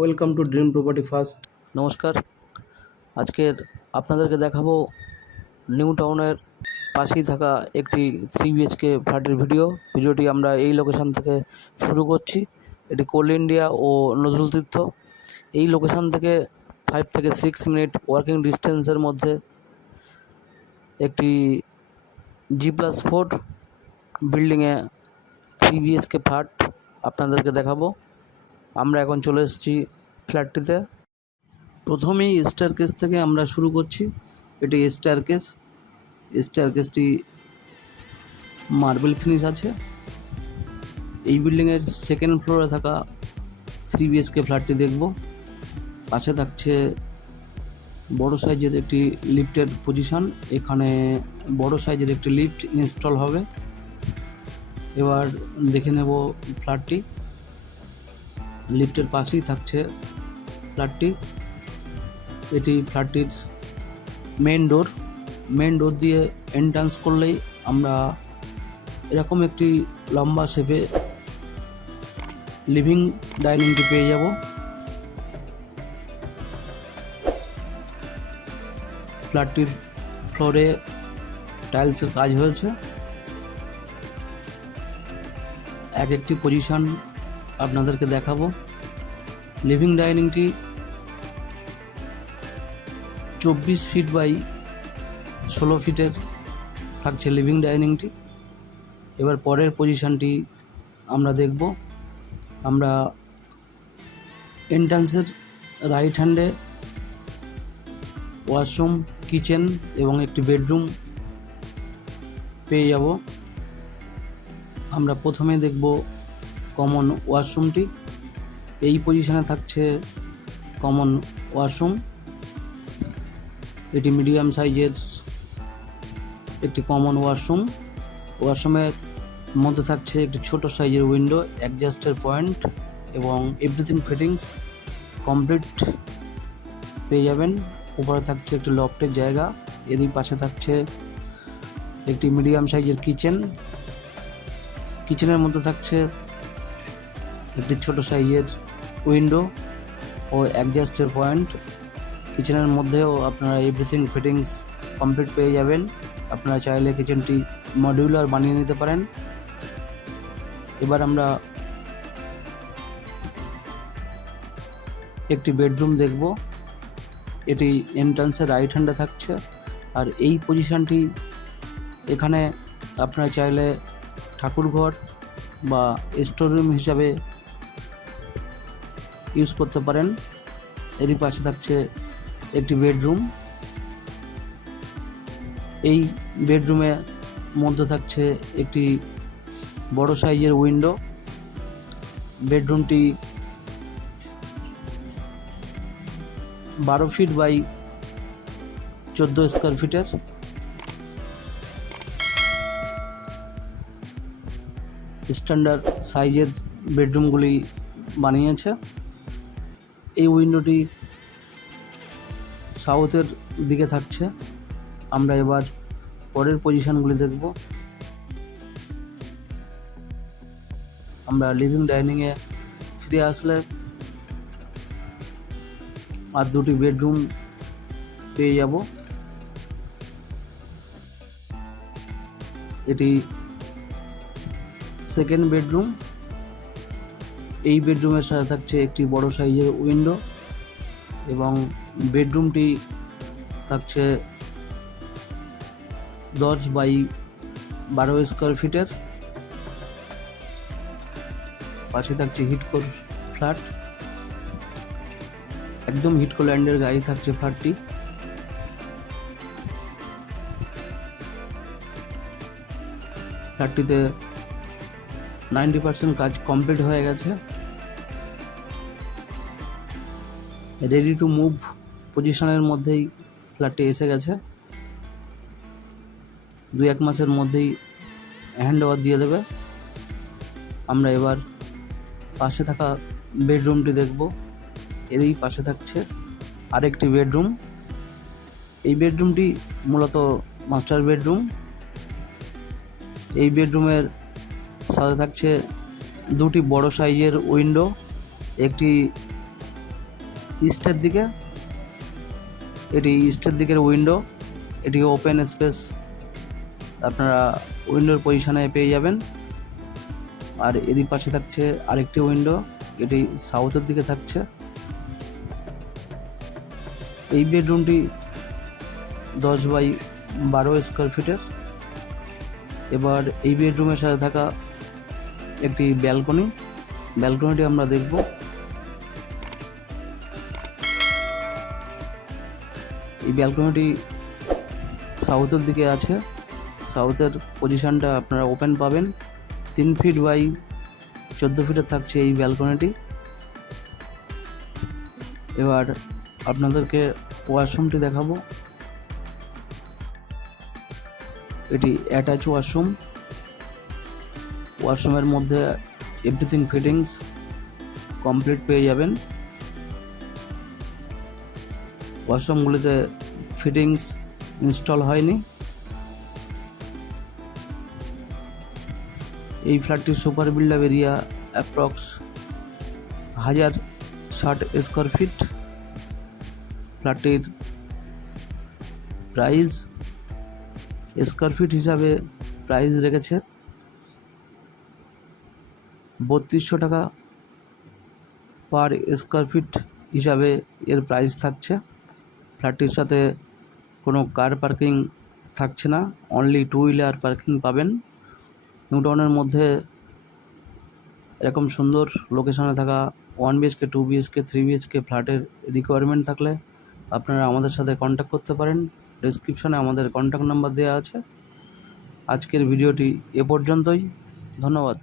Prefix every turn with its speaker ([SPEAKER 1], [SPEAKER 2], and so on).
[SPEAKER 1] Welcome to dream property first.
[SPEAKER 2] নমস্কার। আজকের আপনাদেরকে দেখাবো নিউ টাউনের পাশেই থাকা একটি থ্রি বিএচকে ফ্ল্যাটের ভিডিও। ভিডিওটি আমরা এই লোকেশান থেকে শুরু করছি। এটি কোল ইন্ডিয়া ও নজরুল তীর্থ। এই লোকেশান থেকে ফাইভ থেকে সিক্স মিনিট ওয়ার্কিং ডিস্টেন্সের মধ্যে একটি জি প্লাস ফোর বিল্ডিংয়ে থ্রি বিএচকে ফ্ল্যাট আপনাদেরকে দেখাবো। আমরা এখন চলে এসেছি ফ্ল্যাটটিতে। প্রথমেই স্টার কেস থেকে আমরা শুরু করছি। এটি স্টার কেস স্টার কেসটি মার্বেল ফিনিশ আছে। এই বিল্ডিংয়ের সেকেন্ড ফ্লোরে থাকা থ্রি বিএসকে ফ্ল্যাটটি দেখব। পাশে থাকছে বড় সাইজের একটি লিফটের পজিশন এখানে বড় সাইজের একটি লিফট ইনস্টল হবে। এবার দেখে নেব ফ্ল্যাটটি লিফটের পাশেই থাকছে ফ্ল্যাটটি। এটি ফ্ল্যাটটির মেন ডোর মেন ডোর দিয়ে এন্ট্রান্স করলেই আমরা এরকম একটি লম্বা শেপে লিভিং ডাইনিংটি পেয়ে যাব। ফ্ল্যাটটির ফ্লোরে টাইলসের কাজ হয়েছে। এক একটি পজিশন আপনাদেরকে দেখাবো। লিভিং ডাইনিংটি চব্বিশ ফিট বাই ষোলো ফিটের থাকছে লিভিং ডাইনিংটি এবার পরের পজিশনটি আমরা দেখব। আমরা এন্ট্রান্সের রাইট হ্যান্ডে ওয়াশরুম কিচেন এবং একটি বেডরুম পেয়ে যাব। আমরা প্রথমে দেখব কমন ওয়াশরুমটি এই পজিশনে থাকছে কমন ওয়াশরুম এটি মিডিয়াম সাইজের একটি কমন ওয়াশরুম ওয়াশরুমের মধ্যে থাকছে একটি ছোট সাইজের উইন্ডো অ্যাডজাস্টের পয়েন্ট এবং এভরিথিং ফিটিংস কমপ্লিট পেয়ে যাবেন। উপরে থাকছে একটি লফটের জায়গা। এরই পাশে থাকছে একটি মিডিয়াম সাইজের কিচেন কিচেনের মধ্যে থাকছে একটি ছোট সাইজের উইন্ডো ও অ্যাডজাস্টের পয়েন্ট কিচেনের মধ্যেও আপনারা এভরিথিং ফিটিংস কমপ্লিট পেয়ে যাবেন। আপনারা চাইলে কিচেনটি মডিউলার বানিয়ে নিতে পারেন। এবার আমরা একটি বেডরুম দেখব। এটি এন্ট্রান্সের রাইট হ্যান্ডে থাকছে। আর এই পজিশনটি এখানে আপনারা চাইলে ঠাকুরঘর বা স্টোররুম হিসাবে ইউজ করতে পারেন। এরই পাশে থাকছে একটি বেডরুম। এই বেডরুমের মধ্যে থাকছে একটি বড় সাইজের উইন্ডো। বেডরুমটি বারো ফিট বাই চোদ্দ স্কোয়ার ফিটের। স্ট্যান্ডার্ড সাইজের বেডরুমগুলি বানিয়েছে। এই উইন্ডোটি সাউথের দিকে থাকছে। আমরা এবার পরের পজিশনগুলি দেখব। আমরা লিভিং ডাইনিংয়ে ফিরে আসলে আর দুটি বেডরুম পেয়ে যাব। এটি সেকেন্ড বেডরুম। এই বেডরুমের সাথে থাকছে একটি বড় সাইজের উইন্ডো এবং বেডরুমটি থাকছে দশ বাই বারো স্কোয়ার ফিটের। পাশে থাকছে হিটকোর ফ্ল্যাট। একদম হিটকো ল্যান্ডের গাড়ি থাকছে ফ্ল্যাটটি। ফ্ল্যাটটিতে নাইনটি পার্সেন্ট কাজ কমপ্লিট হয়ে গেছে। রেডি টু মুভ পজিশনের মধ্যেই ফ্ল্যাটটি এসে গেছে। দু এক মাসের মধ্যেই হ্যান্ড ওভার দিয়ে দেবে। আমরা এবার পাশে থাকা বেডরুমটি দেখব। এরই পাশে থাকছে আরেকটি বেডরুম। এই বেডরুমটি মূলত মাস্টার বেডরুম। এই বেডরুমের সাথে থাকছে দুটি বড় সাইজের উইন্ডো, একটি ইস্টের দিকে, এটি ইস্টের দিকের উইন্ডো, এটি ওপেন স্পেস। আপনারা উইন্ডোর পজিশনে পেয়ে যাবেন। আর এরই পাশে থাকছে আরেকটি উইন্ডো, এটি সাউথের দিকে থাকছে। এই বেডরুমটি দশ বাই বারো স্কোয়ার ফিটের। এবার এই বেডরুমের সাথে থাকা একটি ব্যালকনি ব্যালকনিটি আমরা দেখব। এই ব্যালকনিটি সাউথের দিকে আছে। সাউথের পজিশনটা আপনারা ওপেন পাবেন। তিন ফিট বাই চোদ্দ ফিটের থাকছে এই ব্যালকনিটি এবার আপনাদেরকে ওয়াশরুমটি দেখাবো। এটি অ্যাটাচ ওয়াশরুম ওয়াশরুমের মধ্যে এভরিথিং ফিটিংস কমপ্লিট পেয়ে যাবেন। ওয়াশরুমগুলিতে ফিটিংস ইনস্টল হয়নি। এই ফ্ল্যাটটির super built up area approx হাজার ষাট স্কোয়ার ফিট ফ্ল্যাটটির প্রাইস স্কোয়ার ফিট হিসাবে প্রাইস রেখেছে। বত্রিশশো টাকা পার স্কোয়ার ফিট হিসাবে এর প্রাইস থাকছে। ফ্ল্যাটটির সাথে কোনো কার পার্কিং থাকছে না। অনলি টু হুইলার পার্কিং পাবেন। নিউটাউনের মধ্যে এরকম সুন্দর লোকেশনে থাকা one BHK two BHK three BHK ফ্ল্যাটের রিকোয়ারমেন্ট থাকলে আপনারা আমাদের সাথে কন্ট্যাক্ট করতে পারেন। ডিসক্রিপশানে আমাদের কন্ট্যাক্ট নাম্বার দেওয়া আছে। আজকের ভিডিওটি এ পর্যন্তই। ধন্যবাদ।